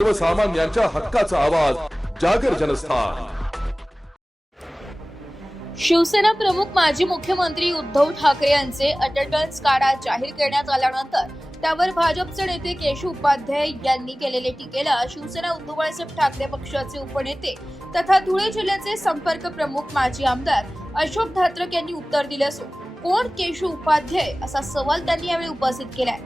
सर्वसामान्यांच्या हक्काचा आवाज जागर जनस्थान। शिवसेना प्रमुख माजी मुख्यमंत्री उद्धव ठाकरे यांचे अटेंडन्स कार्ड जाहीर करण्यात आल्यानंतर त्यावर भाजपचे नेते केशव उपाध्याय यांनी केलेल्या टीकेला शिवसेना उद्धव बाळासाहेब ठाकरे पक्षाचे उपनेते तथा धुळे जिल्ह्याचे संपर्क प्रमुख माजी आमदार अशोक धात्रक यांनी उत्तर दिले असून कोण केशव उपाध्याय असा सवाल त्यांनी यावेळी उपस्थित केलाय।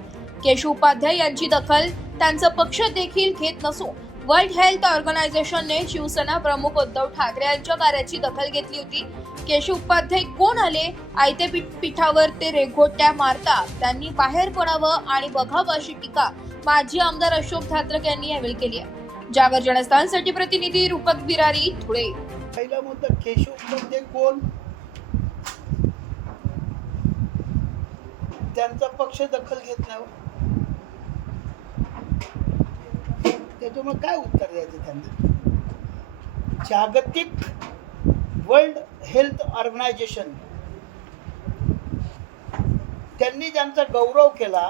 केशव उपाध्याय यांची दखल त्यांचा पक्ष देखील घेत नसून वर्ल्ड हेल्थ ऑर्गनायझेशनने शिवसेना प्रमुख उद्धव ठाकरे यांच्या कार्याची दखल घेतली होती। केशव उपाध्याय कोण आले आयते पीठावर ते रेघोट्या मारता त्यांनी बाहेर पडावं आणि बघावं अशी टीका माजी आमदार अशोक धात्रक यांनी यावेळी केली आहे। जागर जनस्थानसाठी प्रतिनिधी रूपक बिरारी, धुळे। पहिला मुद्दा, केशव उपाध्याय कोण? त्यांचा पक्ष दखल घेत नाही, त्याच्यामुळे काय उत्तर द्यायचं त्यांना? जागतिक वर्ल्ड हेल्थ ऑर्गनायझेशन त्यांनी ज्यांचा गौरव केला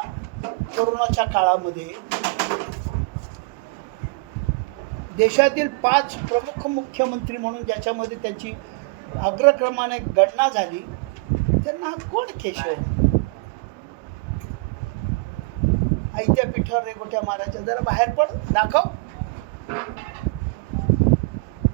कोरोनाच्या काळामध्ये, देशातील 5 प्रमुख मुख्यमंत्री म्हणून ज्याच्यामध्ये त्यांची अग्रक्रमाने गणना झाली, त्यांना कोण केशव? आयत्या पीठावर रेघोट्या मारायच्या, जरा बाहेर पड, दाखव।